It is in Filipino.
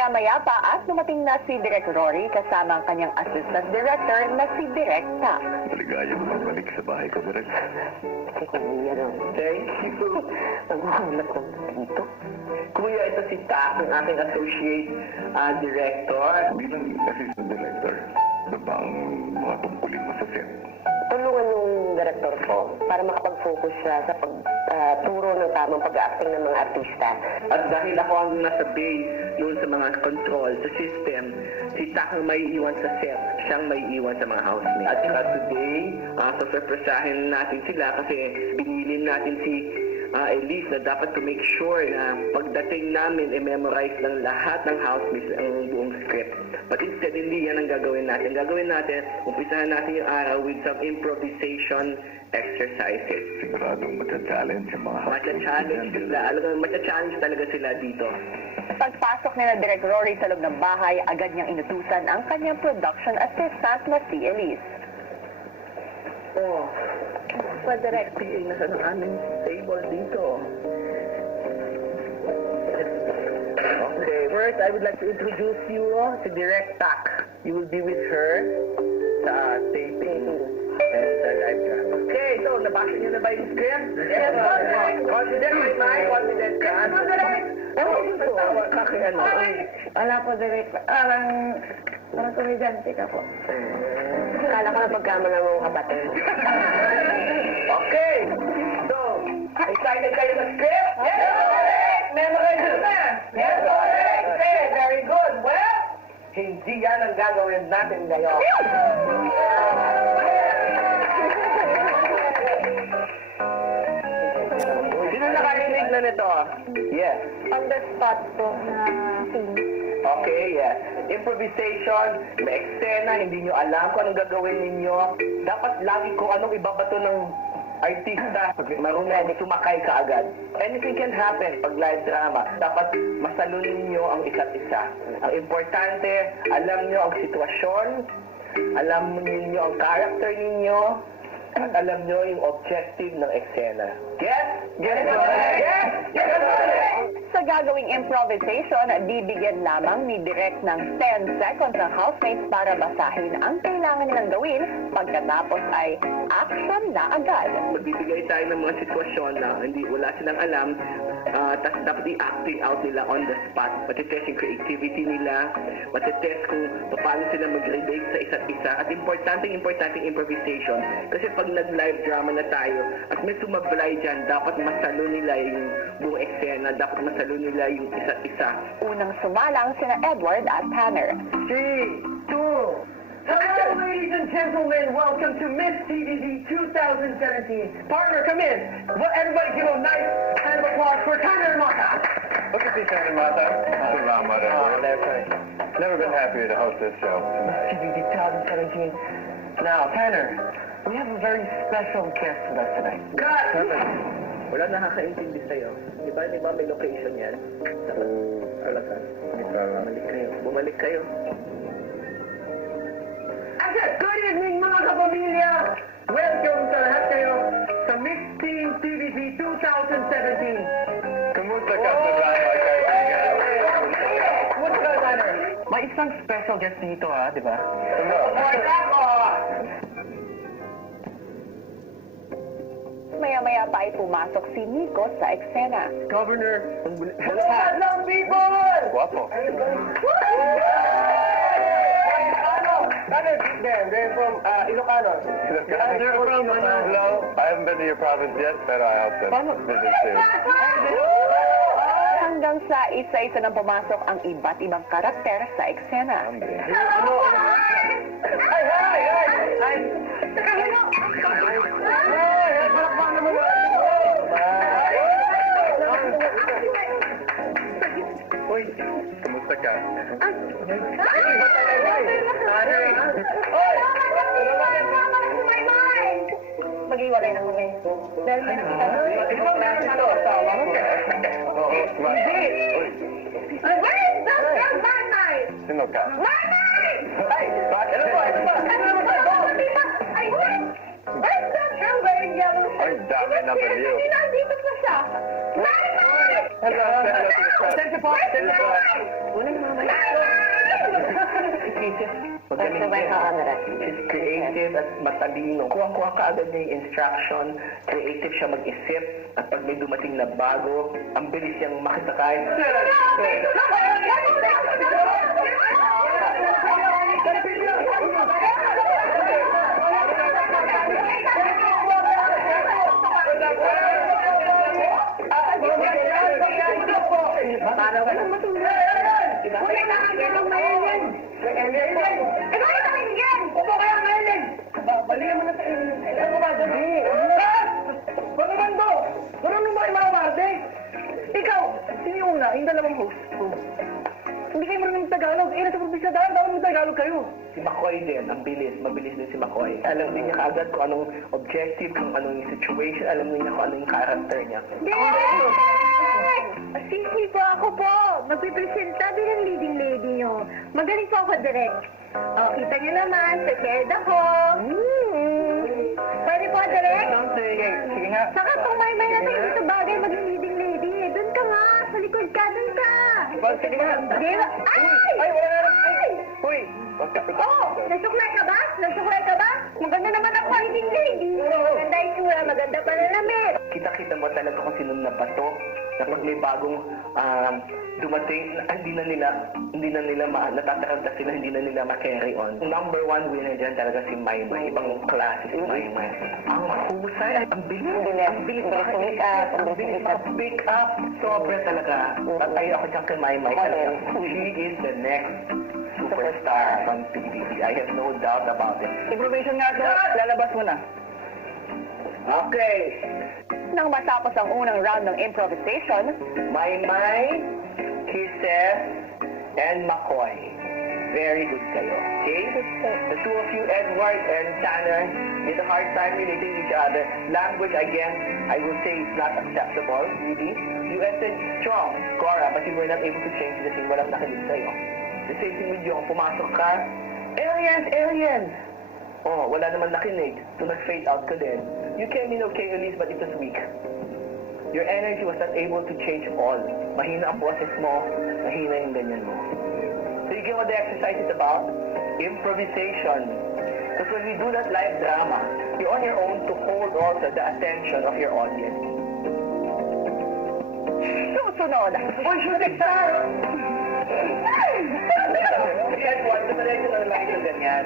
Maya-maya pa at dumating na si Direk Rory kasama ang kanyang assistant director na si Direk Tak. Maligayang mabalik sa bahay ko, Direk. Si Kuya, no? Thank you. Nagmahalat ng dito. Kuya, ito si Tak, ang aking associate director. Bilang assistant director, ano ba ang mga tungkulin mo sa set? Tulungan yung director ko para makapag-focus siya sa pagturo ng tamang pag-acting ng mga artista. At dahil ako ang nasa base doon sa mga control, sa system, si Tak ang may iwan sa set, siyang may iwan sa mga housemates. At saka today, sasurpresahin natin sila kasi binili natin si Elise na dapat to make sure na pagdating namin, i-memorize ng lahat ng housemates ang buong script. But instead, hindi yan ang gagawin natin. Gagawin natin, umpisahan natin yung araw with some improvisation exercises. Siguradong matcha-challenge ang mga Matcha-challenge sila. Alam mo, matcha-challenge talaga sila dito. Pagpasok nila Direk Rory sa loob ng bahay, agad niyang inutusan ang kanyang production assistant na si Elise. Oh, Direk, PA na sa aming table dito. Okay, first I would like to introduce you to Direk Tak. You will be with her sa taping and sa live drama. Okay, so nabasa niyo na ba yung script? Yes, confident my mind, confident ka. Ano yung tawa ka kay ano? Wala po, Direk. Parang komedyante ka po. Kala ko na pagkamala mo kapatid. Okay, so, excited kayo sa script? Yes, correct! Memorize nyo na! Yes, correct! Okay, very good. Well, hindi yan ang gagawin natin ngayon. Sino nakarinig na nito? Yes. On the spot po na scene. Okay, yes. Improvisation, may eksena, hindi nyo alam kung anong gagawin ninyo. Dapat lagi kung anong ibabato ng artista. Marunong sumakay ka agad. Anything can happen pag live drama. Dapat masalunin nyo ang isa't isa. Ang importante, alam nyo ang sitwasyon, alam niyo ang character ninyo, at alam nyo yung objective ng eksena. Get? Get it? Get? Get it? Sa gagawing improvisation, bibigyan lamang ni Direk ng 10 seconds ng housemates para basahin ang kailangan nilang gawin. Pagkatapos ay action na agad. Magbibigay tayo ng mga sitwasyon na wala silang alam, tapos dapat i-acting out nila on the spot. Matitest yung creativity nila, matitest kung paano sila mag-relate sa isa't isa. At importanteng improvisation. Kasi pag nag-live drama na tayo, at may sumablay dyan, dapat masalo nila yung buong eksena, dapat masalo nila yung isa't isa. Unang sumalang sina Edward at Tanner. 3, 2, hello, ladies and gentlemen. Welcome to Miss TVZ 2017. Partner, come in. Well, everybody give a nice hand of applause for Tanner Mata. Look at this, Tanner Mata. Salamat, Edward. Never been happier to host this show. TVZ 2017. Now, Tanner, we have a very special guest with us tonight. God! Wala nakakaintindi sa'yo. Di ba may location yan? Sa Alasan. Bumalik kayo. Good evening mga kapamilya! Welcome sa lahat kayo sa Mix Team TVZ 2017. Kamusta ka sa drama, kaibigan? Kamusta ka, Tanner? May isang special guest dito, ha, di ba? Maya-maya pa ay pumasok si Nico sa eksena. Governor, Hello, people! Guwapo. They're from Ilocano. They're from Hello. I haven't been to your province yet, pero I hope to visit soon. Hanggang sa isa-isa nang pumasok ang iba't ibang karakter sa eksena. Uy, kamusta ka? Mag-iwalay na kami. Dahil may Ikaw na ito, asawa mo. Where is that girl, Marmay? Sino ka? Marmay! Ano ba? Where's that girl wearing yellow? Ang dami na ba niyo? Hindi nandito pa siya. Marmay! Hello. Hello to the press. Send the box. Send the box. Unang mamaya. magaling Sabay din. ka camera. She's creative at matalino. Kuha-kuha ka agad niya yung instruction. Creative siya mag-isip. At pag may dumating na bago, ang bilis niyang makisakay. Para walang matulad. Huli na ang ganong mayayan. Eh, bakit ang ingin? Upo kaya ang mayayan. Balikan mo na sa inyo. Ano ba, Gabi? Ano naman to? Ano ba yung mga parte? Ikaw, sino yung una? Yung dalawang host. Hindi kayo marunong Tagalog. Eh, nasa probinsya dapat mag-Tagalog kayo. Si McCoy din, ang bilis. Mabilis din si McCoy. Alam din niya kaagad kung anong objective, kung anong situation. Alam din niya kung anong yung character niya. Sisi po ako po. Magpipresenta bilang leading lady nyo. Magaling po ako direct. O, kita nyo naman, prepared ako. Pwede po direct? Sige nga. Saka kung may natin dito bagay maging leading lady, doon ka nga. Sa likod ka, doon ka. Sige nga. Di ba? Ay! Ay, wala na. Ay! Uy! Oh, nasuklay ka ba? Nasuklay ka ba? Maganda naman ako leading lady. Maganda yung tsura, maganda pa na namin. Kita-kita mo talaga kung sino napato. Kapag may bagong dumating, hindi na nila natataranta sila, hindi na nila ma-carry on. Number one winner dyan talaga si Maymay. Ibang klase si Maymay. Ang husay, ang bilis. Ang bilis pick up. Sobra talaga. Patayo ako dyan kay Maymay. Talaga. She is the next superstar on PBB. I have no doubt about it. Information nga ito. Lalabas mo na. Okay. Nang matapos ang unang round ng improvisation, Maymay, Kisses, and McCoy. Very good kayo. Okay? The two of you, Edward and Tanner, had a hard time relating to each other. Language, again, I will say it's not acceptable, really. You entered strong, Cora, but you were not able to change the thing. Walang nakilig sa'yo. The same thing with you. Kung pumasok ka, aliens! Oh, wala naman nakinig. So nag-fade out ka din. You came in okay, Elise, but it was weak. Your energy was not able to change all. Mahina ang boses mo, mahina yung ganyan mo. So you get what the exercise is about? Improvisation. Because when we do that live drama, you're on your own to hold also the attention of your audience. susunod. Uy, shooting star! Yan, once na rin yung lang yung ganyan.